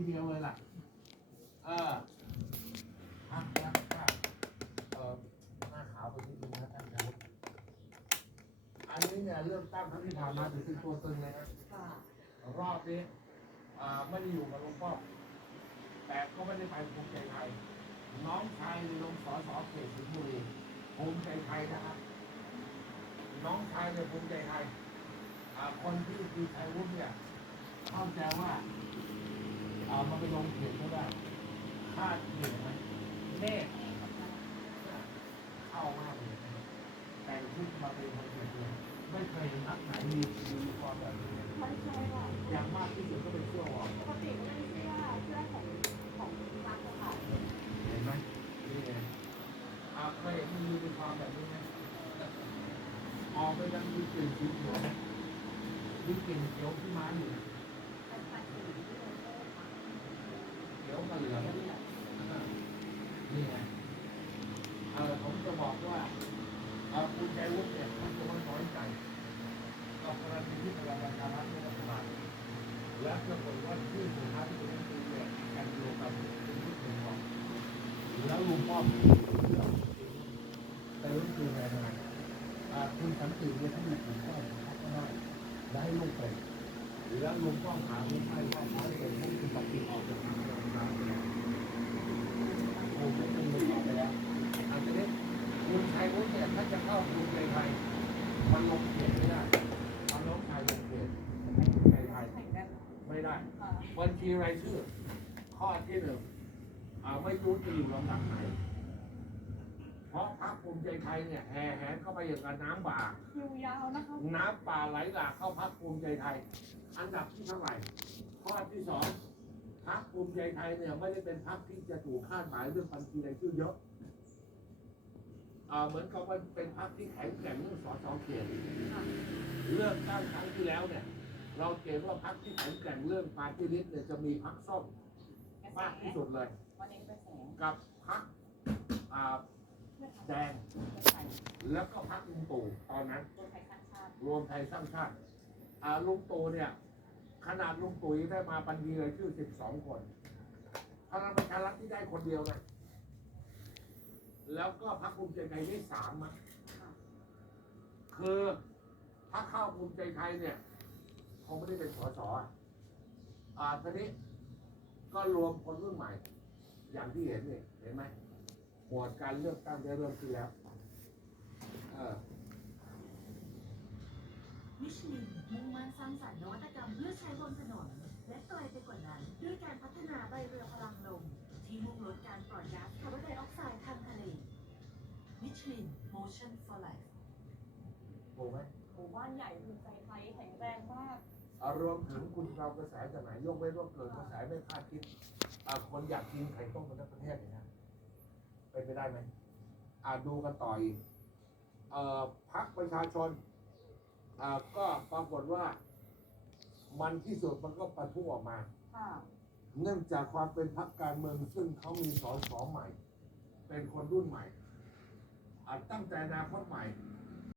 ทีเดียวเลยล่ะ เออพักพักพักเออหน้าขาวไปนิดนึงนะท่านครับอันนี้เนี่ยเลือกตั้งครั้งที่ผ่านมาถือเป็นตัวตึงเลยนะค่ะรอบนี้อ่าไม่ได้อยู่กับหลวงพ่อแต่ก็ไม่ได้ไปภูมิใจไทย น้องชายลงสอสอเขตสิงห์บุรีภูมิใจไทยนะครับ น้องชายเนี่ยภูมิใจไทยอ่าคนที่มีชัยวุฒิเนี่ยเข้าใจว่า เอามาไปลงเขตก็ได้ค่าเขตไหมเน่เข้ามากเลยแต่งชุดมาเป็นคนเขตเลยไม่เคยนักไหนมีมีความแบบนี้ไม่ใช่หรอกอย่างมากที่สุดก็เป็นเสื้อวอร์มปกติก็ไม่ใช่ว่าเสื้อของของรักอะค่ะเห็นไหมนี่ไงอาเคยมันมีความแบบนี้ไหมออกไปยังมีกลิ่นสีเขียวไหมมีกลิ่นเขียวที่ม้าอยู่นะ เป็นปัจจุบันที่เราโลกค่ะ เขียวกับเหลืองอ่านี่ไงเออผมจะบอกว่าเออคุณใจวุฒิเนี่ยมันจะไม่น้อยใจ กับกรณีที่พลังประชารัฐไม่รัฐบาลและปรากฏว่าชื่อสุดท้ายที่เป็นตัวเนี่ยกันโยกับคุณพุทธเป็นของแล้วลุงป้อมแต่ลุงคือไงไงอ่าคุณสันติเนี่ยถ้ามีผมก็พักก็ได้และให้ลุงเป็นแล้วลุงป้อมหาไม่ใช่ว่าเขาเป็นผู้ที่ปฏิออกจากทางการเมืองผมไม่ต้องมีต่อไปแล้วอาจจะได้คุณชัยวุฒิเนี่ยถ้าจะเข้าภูมิใจไทยมันลงเขตไม่ได้มันลงชายลงเขตภูมิใจไทย แข่งกัน ไม่ได้ค่ะบัญชีรายชื่อ ข้อที่หนึ่งอ่าไม่รู้จะอยู่ลำดับไหน เพราะพรรคภูมิใจไทยเนี่ยแห่แหนเข้าไปอย่างกับน้ำบ่าคิวยาวนะคะน้ำป่าไหลหลากเข้าพรรคภูมิใจไทย อันดับที่เท่าไหร่ข้อที่สองพรรคภูมิใจไทยเนี่ยไม่ได้เป็นพรรคที่จะถูกคาดหมายเรื่องบัญชีรายชื่อเยอะอ่าเหมือนกับว่าเป็นพรรคที่แข็งแกร่งเรื่องสอสอเขตค่ะเลือกตั้งครั้งที่แล้วเนี่ย เราเห็นว่าพรรคที่แข็งแกร่งเรื่องปาร์ตี้ลิสต์เนี่ยจะมีพรรคส้มกระแสมากที่สุดเลย วันนี้กระแสกับพรรคอ่าเพื่อไทยแดงเพื่อไทยแล้วก็พรรคลุงตู่ตอนนั้นรวมไทยสร้างชาติรวมไทยสร้างชาติอ่าลุงตู่เนี่ย ขนาดลุงตู่ยังได้มาบัญชีรายชื่อ 12 คนพลังประชารัฐที่ได้คนเดียวนะแล้วก็พรรคภูมิใจไทยได้สามอะค่ะคือถ้าเข้าภูมิใจไทยเนี่ยค งไม่ได้เป็นสสอะอ่าทีนี้ก็รวมคนรุ่นใหม่ อย่างที่เห็นนี่เห็นไหมหมวดการเลือกตั้งได้เริ่มขึ้นแล้วเออมิชลินมุ่งมั่นสร้างสรรค์นวัตกรรมเพื่อใช้บนถนน และไกลไปกว่านั้นด้วยการพัฒนาใบเรือพลังลมที่มุ่งลดการปล่อยก๊าซคาร์บอนไดออกไซด์ทางทะเลมิชลิน Motion for Life ถูกไหมหมู่บ้านใหญ่ภูมิใจ รวมถึงคุณเรากระแสจากไหนยกเว้นว่าเกิดกระแสไม่คาดคิดอ่าคนอยากกินไข่ต้มกันทั้งประเทศเลยนะเป็นไปได้ไหมอ่าดูกันต่ออีกเอ่อพักประชาชนอ่าก็ปรากฏว่า มันที่สุดมันก็ปะทุออกมา ค่ะเนื่องจากความเป็นพรรคการเมืองซึ่งเขามีสสใหม่ เป็นคนรุ่นใหม่อะตั้งแต่อนาคตใหม่